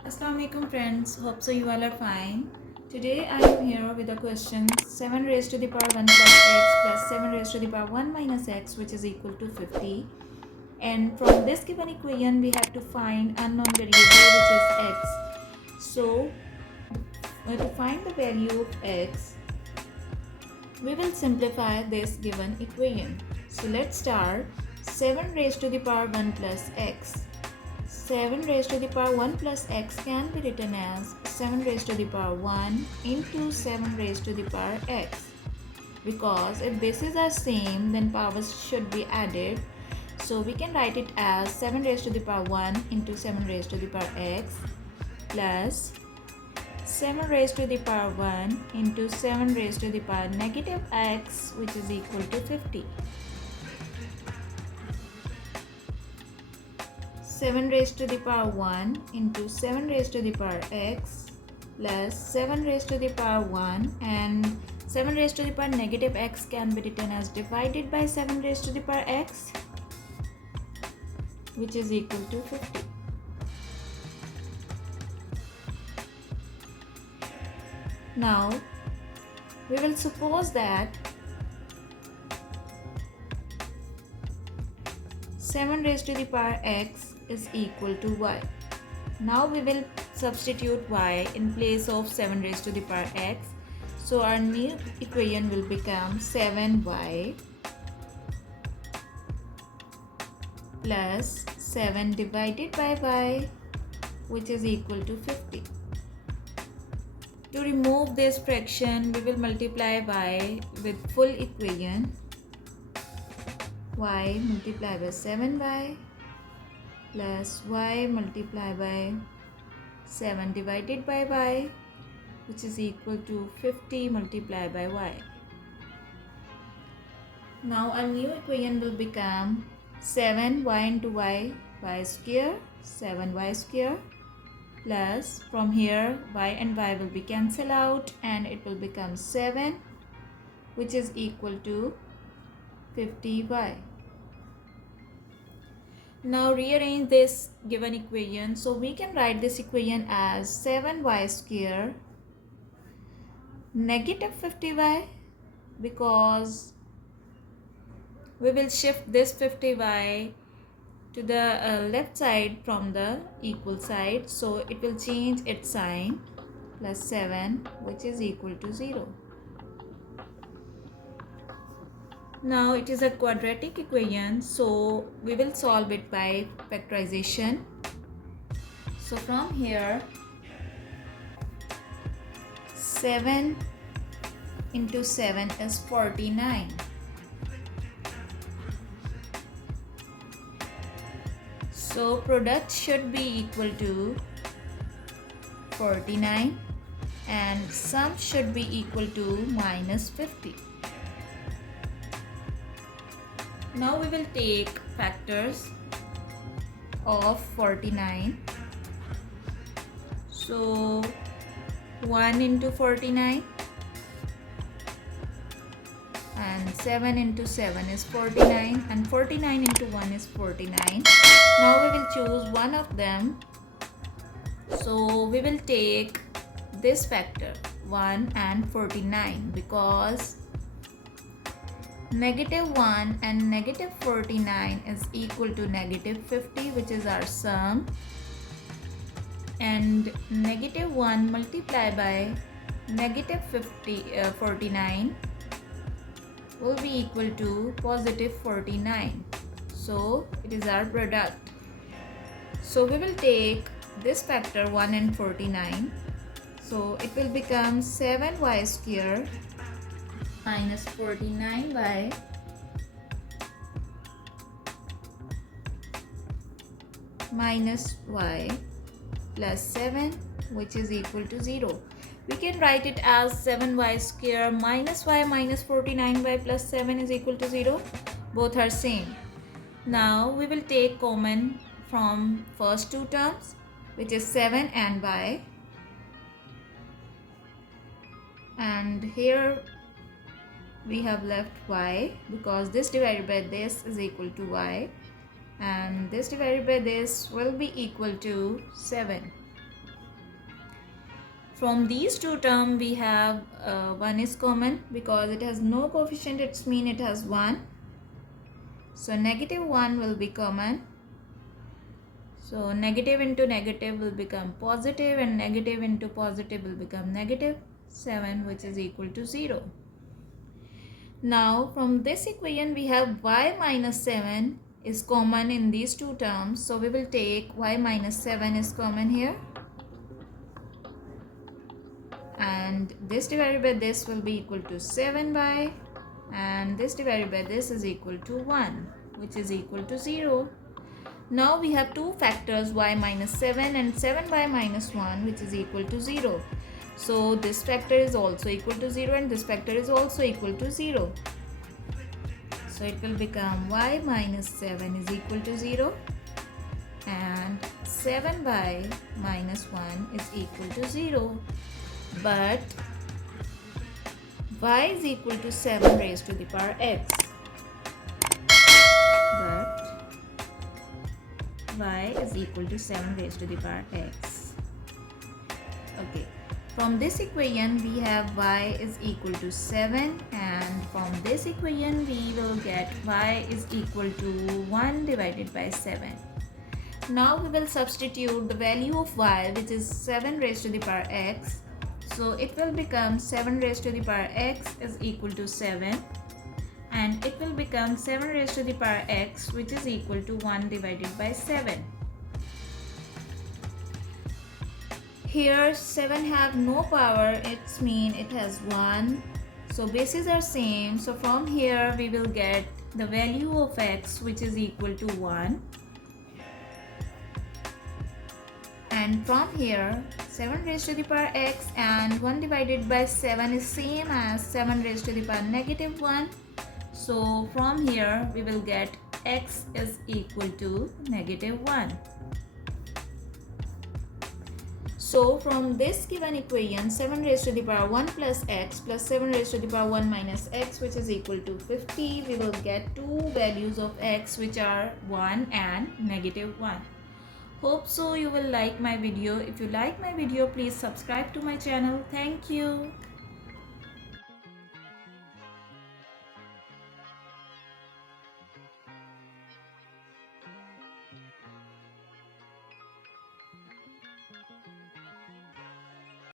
Assalamualaikum friends, hope so you all are fine. Today I am here with a question 7 raised to the power 1 plus x plus 7 raised to the power 1 minus x, which is equal to 50. And from this given equation we have to find unknown variable, which is x. So to find the value of x, we will simplify this given equation. So let's start. 7 raised to the power 1 plus x. 7 raised to the power 1 plus x can be written as 7 raised to the power 1 into 7 raised to the power x, because if bases are same then powers should be added. So we can write it as 7 raised to the power 1 into 7 raised to the power x plus 7 raised to the power 1 into 7 raised to the power negative x, which is equal to 50. 7 raised to the power 1 into 7 raised to the power x plus 7 raised to the power 1, and 7 raised to the power negative x can be written as divided by 7 raised to the power x, which is equal to 50. Now we will suppose that 7 raised to the power x is equal to y. Now we will substitute y in place of 7 raised to the power x. So our new equation will become 7y plus 7 divided by y, which is equal to 50. To remove this fraction, we will multiply y with full equation. Y multiplied by 7y plus y multiplied by 7 divided by y, which is equal to 50 multiplied by y. Now our new equation will become 7y into y square, 7y square, plus from here y and y will be cancelled out and it will become 7, which is equal to 50y. Now rearrange this given equation. So we can write this equation as 7y square negative 50y, because we will shift this 50y to the left side from the equal side. So it will change its sign, plus 7, which is equal to 0. Now it is a quadratic equation, so we will solve it by factorization. So from here, 7 into 7 is 49. So product should be equal to 49 and sum should be equal to minus 50. Now we will take factors of 49. So 1 into 49 and 7 into 7 is 49 and 49 into 1 is 49. Now we will choose one of them. So we will take this factor 1 and 49, because negative 1 and negative 49 is equal to negative 50, which is our sum, and negative 1 multiplied by negative 49 will be equal to positive 49. So it is our product. So we will take this factor 1 and 49. So it will become 7y square minus 49y minus y plus 7, which is equal to 0. We can write it as 7y square minus y minus 49y plus 7 is equal to 0. Both are same. Now we will take common from first two terms, which is 7 and y, and here we have left y, because this divided by this is equal to y, and this divided by this will be equal to 7. From these two terms we have 1 is common because it has no coefficient, it's mean it has 1. So negative 1 will be common. So negative into negative will become positive, and negative into positive will become negative 7, which is equal to 0. Now from this equation we have y minus 7 is common in these two terms. So we will take y minus 7 is common here. And this divided by this will be equal to 7y, and this divided by this is equal to 1, which is equal to 0. Now we have two factors, y minus 7 and 7y minus 1, which is equal to 0. So this factor is also equal to 0 and this factor is also equal to 0. So it will become y minus 7 is equal to 0 and 7y minus 1 is equal to 0. But y is equal to 7 raised to the power x. But y is equal to 7 raised to the power x. Okay. From this equation we have y is equal to 7, and from this equation we will get y is equal to 1 divided by 7. Now we will substitute the value of y, which is 7 raised to the power x. So it will become 7 raised to the power x is equal to 7, and it will become 7 raised to the power x, which is equal to 1 divided by 7. Here 7 have no power, it's mean it has 1. So bases are same. So from here we will get the value of x, which is equal to 1. And from here 7 raised to the power x and 1 divided by 7 is same as 7 raised to the power negative 1. So from here we will get x is equal to negative 1. So from this given equation, 7 raised to the power 1 plus x plus 7 raised to the power 1 minus x, which is equal to 50, we will get two values of x, which are 1 and negative 1. Hope so you will like my video. If you like my video, please subscribe to my channel. Thank you.